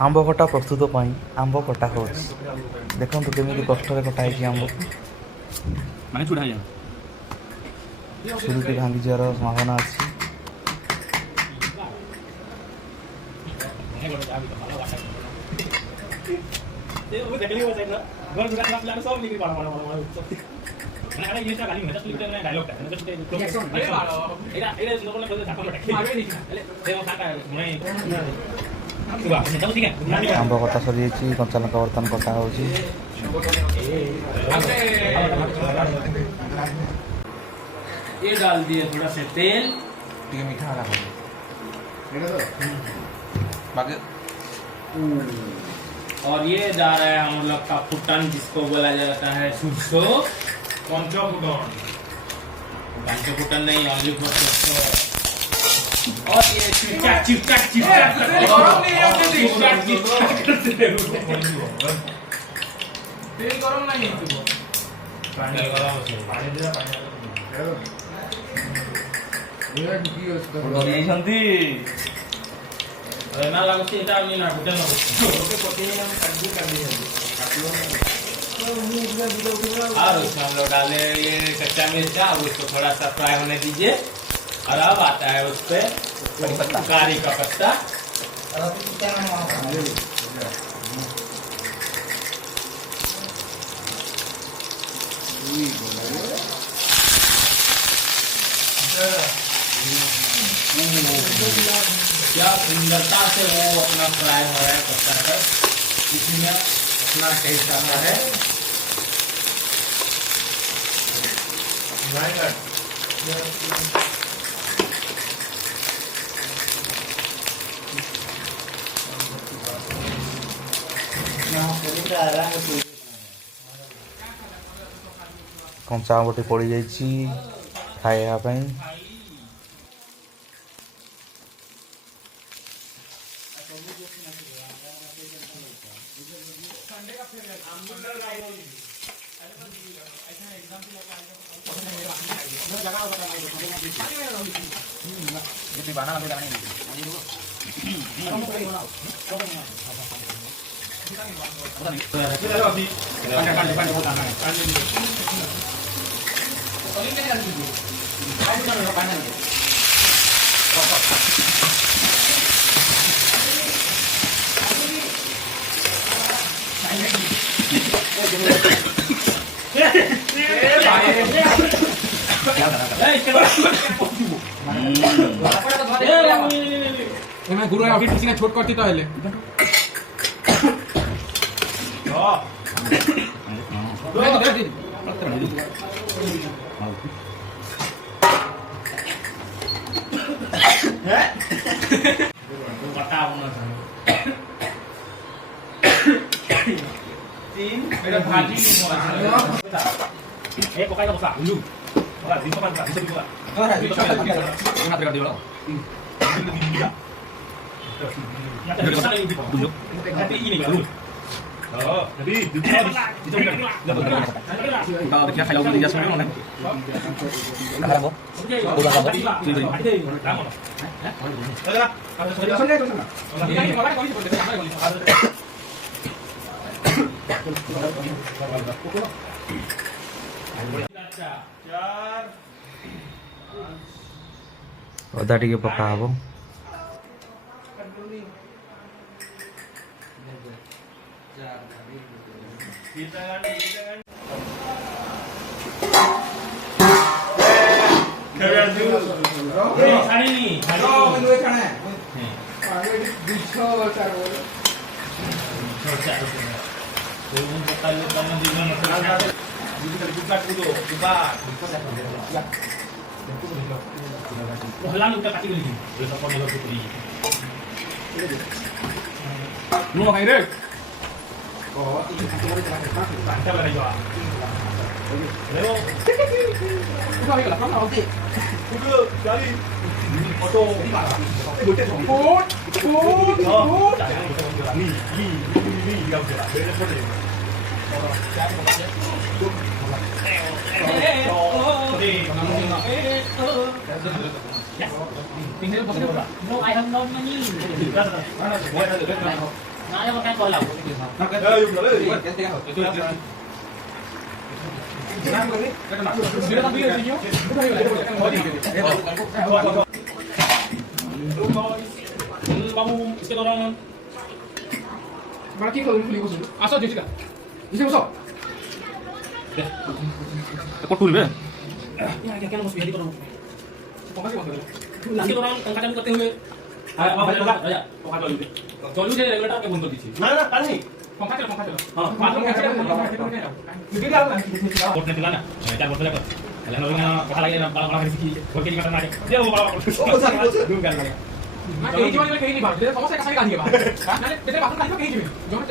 आंब कटा प्रस्तुत पाई आंब कटा हो देखो केमी कष्ट कटा है आंब माने छुड़ा है छुरी भांगी जर संभावना अच्छी आंब कटा सरी कंचा लंका बर्तन कटा हो ये डाल दिए थोड़ा से तेल मीठा वाला बाकी और ये जा रहा है हम लोग का फुटन जिसको बोला जाता है सुसो पंचो फुटन नहीं ओनली फॉर सुसो और ये चिपचाक तेल गरम नहीं है पानी गरम है पानी दे पानी ना लगती है टाइम नहीं ना होटल में ओके पति ने हम काट दिए और उसमें हम लोग डाले ये कच्चा मिर्चा अब उसको थोड़ा सा फ्राई होने दीजिए और अब आता है उस पे करी का पत्ता क्या सुंदरता से वो अपना फ्राई हो रहा है पत्ता तक इसी में अपना टेस्ट आता है कंचा आंबटी पड़ जाइए खायापी गुरु किसी छोट करती तो हेले भाजी अदा टे पका हम No, I have no money. না এবার কাই করলাম বাবু इसके दौरान মানে কি করবি খুলি বসে আসো জেসিকা এসে বসো কত তুলবে কেন বসবি হেডি করো পকাতে বন্ধ করে इसके दौरान पंखा चालू करते हुए चालू से रेगुलेटर के बंद कर दीजिए না না পানি पंखा चलो हाँ बाथरूम का चलो वीडियो डाल ना कोर्ट ने दिला ना चार बोतल का हेलो ना पता लगे ना बड़ा बड़ा किसी की कोई की करना है ये वो बड़ा दूर कर लगे मैं कहीं जीवन में कहीं नहीं भाग तेरे समोसे का सही का दिए बात ना तेरे बाथरूम का कहीं जीवन जो मैं